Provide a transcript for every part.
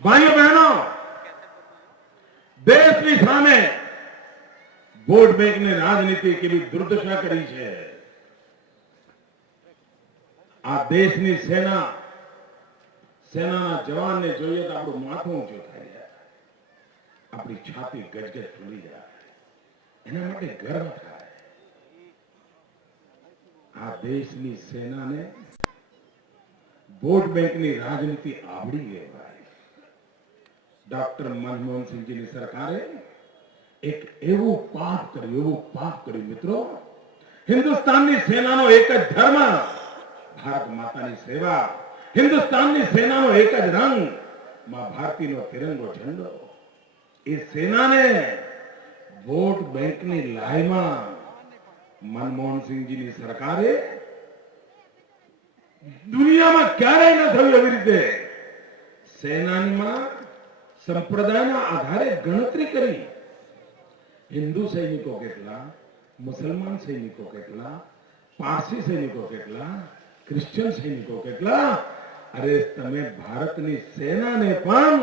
ભાઈઓ બહેનો, દેશની સામે વોટ બેંકની રાજનીતિ કેવી દુર્દશા કરી છે. આ દેશની સેનાના જવાનને જોઈએ તો આપણું માથું ઊંચું થઈ જાય, આપણી છાતી ગજગજ ફૂલી જાય, એના માટે ગર્વ થાય. આ દેશની સેનાને વોટ બેંકની રાજનીતિ આવડી ગઈ. ડોક્ટર મનમોહન સિંહજીની સરકારે એક એવું પાપ કર્યું મિત્રો. હિન્દુસ્તાનની સેનાનો એક જ ધર્મ, ભારત માતાની સેવા. હિન્દુસ્તાનની સેનાનો એક જ રંગ, માં ભારતીનો તિરંગો ઝંડો. એ સેનાને વોટ બેંકની લાઈમાં મનમોહન સિંહજીની સરકારે દુનિયામાં ક્યારેય ન થયું એવી રીતે સેનામાં સંપ્રદાયના આધારે ગણતરી કરી. હિન્દુ સૈનિકો કેટલા, મુસલમાન સૈનિકો કેટલા, પારસી સૈનિકો કેટલા, ક્રિશ્ચિયન સૈનિકો કેટલા. અરે તમે ભારતની સેનાને પણ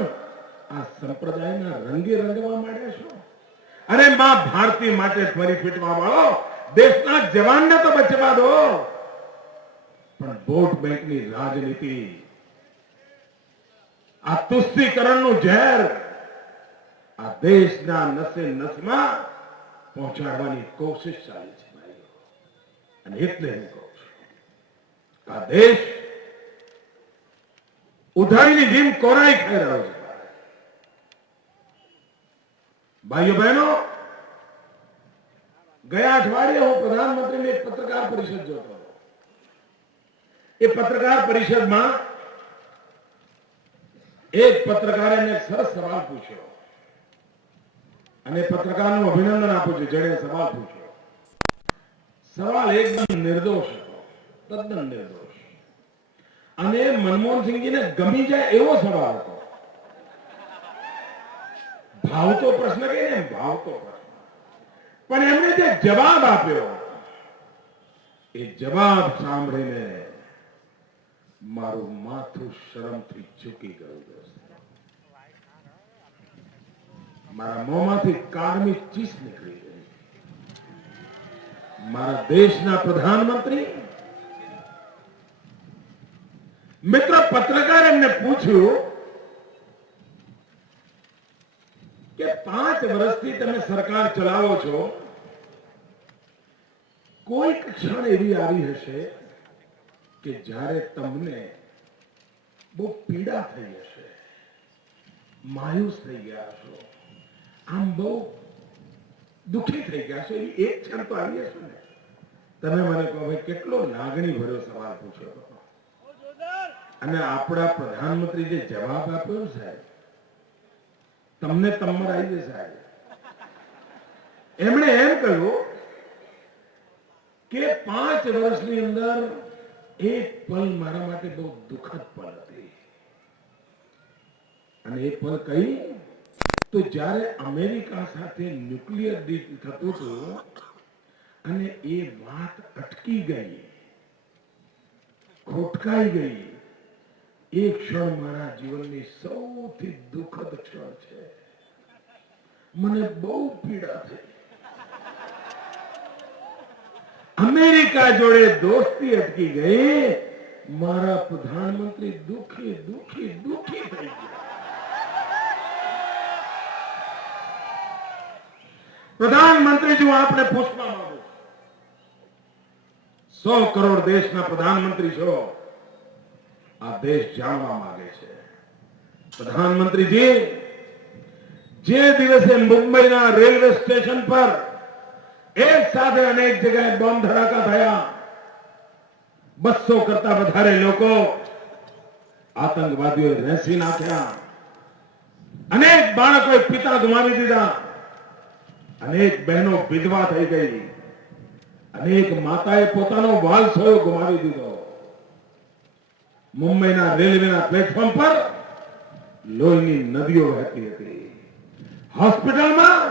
આ સંપ્રદાયના રંગે રંગવા માંડ્યા છો. અરે માં ભારતી માટે ફરી ફીટવા વાળો દેશના જવાનને તો બચવા દો, પણ વોટ બેંકની રાજનીતિ, આ તુષ્ટિકરણનું ઝેર આ દેશના નસે નસમાં પહોંચાડવાની કોશિશ ચાલી છે ભાઈઓ. અને એટલે હું કહું છું, આ દેશ ઉધારીની જેમ કોરાઈ ખાઈ રહ્યો છે. ભાઈઓ બહેનો, ગયા અઠવાડિયે હું પ્રધાનમંત્રીની એક પત્રકાર પરિષદ જોતો. એ પત્રકાર પરિષદમાં એક પત્રકારે એને સરસ સવાલ પૂછ્યો, અને પત્રકારનું અભિનંદન આપું છું જેણે સવાલ પૂછ્યો. સવાલ એકદમ નિર્દોષ હતો, તદ્દન નિર્દોષ, અને મનમોહન સિંહજીને ગમી જાય એવો સવાલ હતો. ભાવતો પ્રશ્ન કહીએ ને, ભાવતો પ્રશ્ન. પણ એમને જે જવાબ આપ્યો, એ જવાબ સાંભળીને મારું માથું શરમથી ઝૂકી ગયું. મારા મોંમાંથી કાળમી ચીસ નીકળી ગઈ. મારા દેશના પ્રધાનમંત્રી, મિત્ર પત્રકાર એમને પૂછ્યું કે 5 વર્ષથી તમે સરકાર ચલાવો છો, કોઈક ક્ષણ એવી આવી હશે કે જ્યારે તમને બહુ પીડા થઈ હશે, માયુસ થઈ ગયા છો, આમ બહુ દુઃખી થઈ ગયા છો, એવી એક ક્ષણ તો આવી હશે ને. તમે મને કહો ભાઈ, કેટલો લાગણી ભર્યો સવાલ પૂછ્યો, અને આપણા પ્રધાનમંત્રી જે જવાબ આપ્યો સાહેબ, તમને તમર આવી જશે સાહેબ. એમણે એમ કહ્યું કે 5 વર્ષની અંદર એક પલ મારા માટે બહુ દુઃખદ પલ હતી, અને એ પલ કઈ તો જ્યારે અમેરિકા સાથે ન્યુક્લિયર ડીલ થતું હતું, અને એ વાત અટકી ગઈ, ખોટકાઈ ગઈ. એ ક્ષણ મારા જીવનની સૌથી દુઃખદ ક્ષણ છે. મને બહુ પીડા થઈ. અમેરિકા જોડે દોસ્તી અટકી ગઈ, મારા પ્રધાનમંત્રી દુઃખી દુઃખી દુઃખી થઈ ગયા. પ્રધાનમંત્રી જો આપણે પૂછવા માંગુ, 100 કરોડ દેશના પ્રધાનમંત્રી છો, આ દેશ જાણવા માંગે છે. પ્રધાનમંત્રીજી, જે દિવસે મુંબઈના રેલવે સ્ટેશન પર એક સાથે અનેક જગ્યાએ બોમ્બ ધડાકા થયા, 200 કરતા વધારે લોકો આતંકવાદીઓ રેસી નાખ્યા, અનેક બાળકોએ પિતા ગુમાવી દીધા, અનેક બહેનો વિધવા થઈ ગઈ, અનેક માતાએ પોતાનો વાલસોયો ગુમાવી દીધો. મુંબઈના રેલવેના પ્લેટફોર્મ પર લોહીની નદીઓ વહેતી હતી. હોસ્પિટલમાં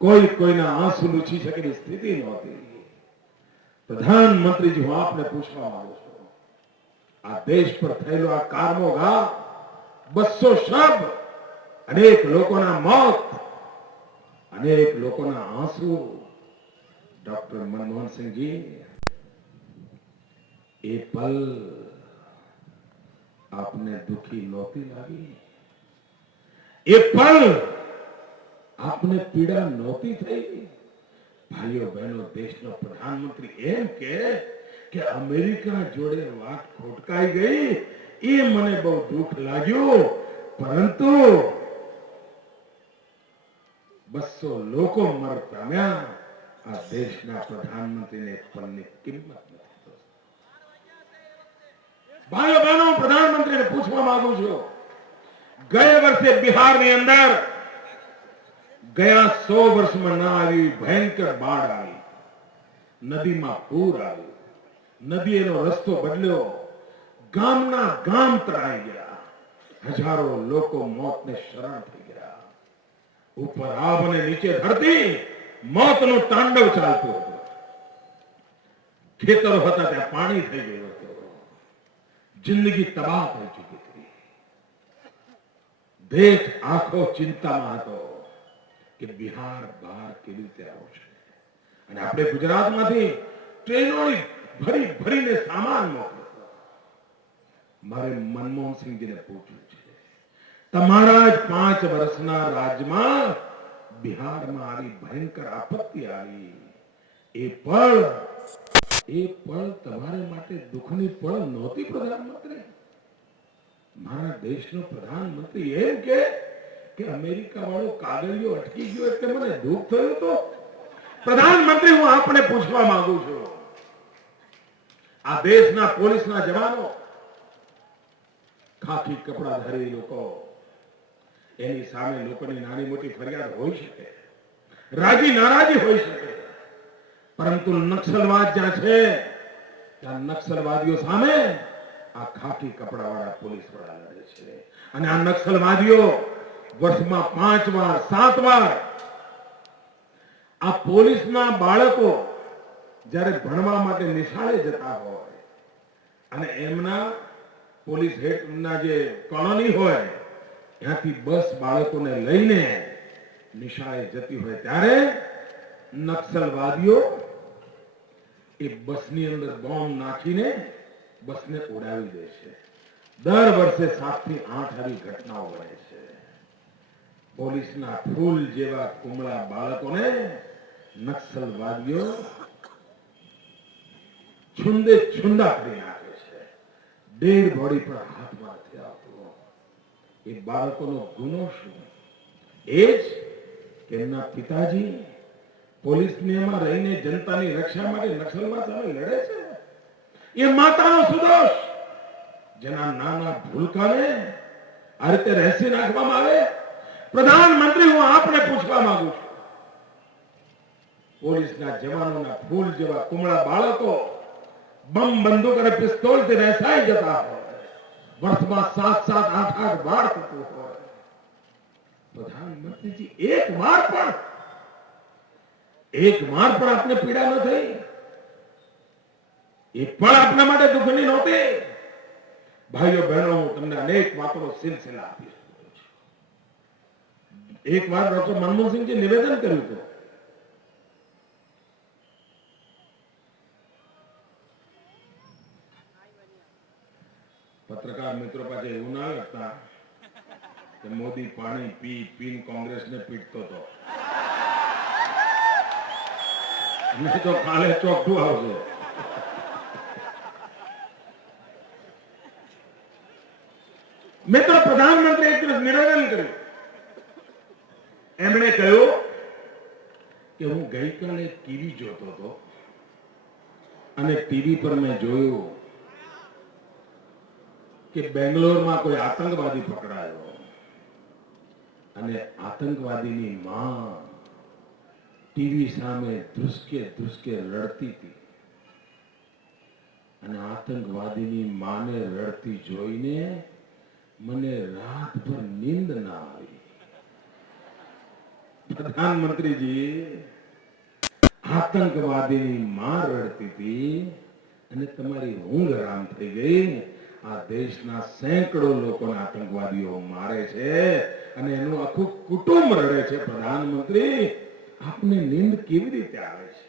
કોઈના આંસુ લૂછી શકેલી સ્થિતિ નહોતી. પ્રધાનમંત્રીજી, હું આપને પૂછવા માંગુ છું, આ દેશ પર થયેલો આ કારમો ઘા 200 શબ, અનેક લોકોના મોત, અનેક લોકોના આંસુ. ડોક્ટર મનમોહન સિંહજી, એ પલ આપને દુખી નહોતી લાગી? એ પલ આપને પીડા નહોતી થઈ? ભાઈઓ બહેનો, દેશનો પ્રધાનમંત્રી એમ કે અમેરિકા જોડે વાત ખોટકાઈ ગઈ, એ મને બહુ દુઃખ લાગ્યું, પરંતુ 200 લોકો મર પામ્યા, આ દેશના પ્રધાનમંત્રીને એક પલની કિંમત નથી. ભાઈઓ બહેનો, પ્રધાનમંત્રીને પૂછવા માંગુ છું, ગયા વર્ષે બિહારની અંદર ગયા 100 વર્ષમાં ના આવી ભયંકર બાઢ આવી, નદીમાં પૂર આવ્યું, નદીનો રસ્તો બદલ્યો, ગામના ગામ તરાઈ ગયા, હજારો લોકો મોતને શરણ થઈ ગયા. ઉપર આબ અને નીચે ધરતી, મોતનું તાંડવ ચાલતું હતું. ખેતરો હતા ત્યાં પાણી થઈ ગયું હતું, જિંદગી તબાહ થઈ ચૂકી હતી. દેશ આખો ચિંતામાં હતો કે બિહાર બહાર કેવી રીતે આવશે. અને આપણે ગુજરાતમાંથી ટ્રેનોની ભરી ભરીને સામાન મોકલ્યો. મારે મનમોહનસિંહજીને પૂછવું છે, તમારા જ 5 વર્ષના રાજમાં બિહારમાં આવી ભયંકર આપત્તિ આવી, એ પળ તમારે માટે દુઃખની પળ નહોતી? પ્રધાનમંત્રી, મારા દેશનો પ્રધાનમંત્રી એમ કે અમેરિકા વાળો કાગળિયો અટકી ગયો એટલે મને દુઃખ થયું તો? પ્રધાનમંત્રી, હું આપને પૂછવા માંગુ છું, આ દેશના પોલીસના જવાનો, ખાખી કપડાધારી લોકો, એની સામે લોકોની નાની મોટી ફરિયાદ હોઈ શકે, રાજી નારાજી હોઈ શકે, પરંતુ નક્સલવાદ જ્યાં છે ત્યાં નક્સલવાદીઓ સામે આ ખાખી કપડાવાળા પોલીસ વાળા લડે છે. અને આ નક્સલવાદીઓ વર્ષમાં 5 વાર 7 વાર આ પોલીસના બાળકો જ્યારે ભણવા માટે નિશાળે જતા હોય અને એમના પોલીસ હેડના જે કોલોની હોય ત્યાંથી બસ બાળકોને લઈને નિશાળે જતી હોય ત્યારે નક્સલવાદીઓ એ બસની અંદર બોમ્બ નાખીને બસને ઉડાવી દે છે. દર વર્ષે 7 થી 8 આવી ઘટનાઓ બને છે. પોલીસના ફૂલ જેવા કુમળા બાળકોને નક્સલવાદીઓ છુંદે છુંદા કરી નાખે છે. ડેડ બોડી પર હાથમાં નથી આવતો. એ બાળકોનો ગુનો શું? એ જ કે એમના પિતાજી પોલીસની એમાં રહીને જનતાની રક્ષા માટે નક્સલવાદ સામે લડે છે. એ માતાનો સુદોષ, જેના નાના ભૂલકાને આ રીતે રહેસી નાખવામાં આવે. પ્રધાનમંત્રી, હું આપને પૂછવા માંગુ છું, પોલીસના જવાનોના ફૂલ જેવા કુમળા બાળકો બમ બંદૂક અને પિસ્તોલથી રહેસાઈ જતા હોય, વર્ષમાં 7 8 બાળ થતું હોય, પ્રધાનમંત્રીજી એક વાર પણ આપને પીડા ન થઈ? એ પણ આપના માટે દુઃખની નહોતી? ભાઈઓ બહેનો, હું તમને અનેક વાતોનો સિલસિલા આપીશ. એક વાર ડોક્ટર મનમોહનસિંહજી નિવેદન કર્યું હતું, પત્રકાર મિત્રો પાસે એવું ના લખતા કે મોદી પાણી પીને કોંગ્રેસને પીટતો હતો. નહીં તો કાલે ચોખ્ખું આવશે. મિત્રો, પ્રધાનમંત્રી એક દિવસ નિવેદન કર્યું. એમણે કહ્યું કે હું ગઈકાલે ટીવી જોતો હતો અને ટીવી પર મેં જોયું કે બેંગ્લોરમાં કોઈ આતંકવાદી પકડાયો અને આતંકવાદીની માં ટીવી સામે ધ્રુસકે રડતી હતી. અને આતંકવાદીની માને રડતી જોઈને મને રાતભર નીંદ ના આવી. પ્રધાનમંત્રીજી, આતંકવાદીની માં રડતી હતી અને તમારી ઊંઘ હરામ થઈ ગઈ. આ દેશના સેંકડો લોકોને આતંકવાદીઓ મારે છે અને એનું આખું કુટુંબ રડે છે. પ્રધાનમંત્રી, આપની નીંદ કેવી રીતે આવે છે?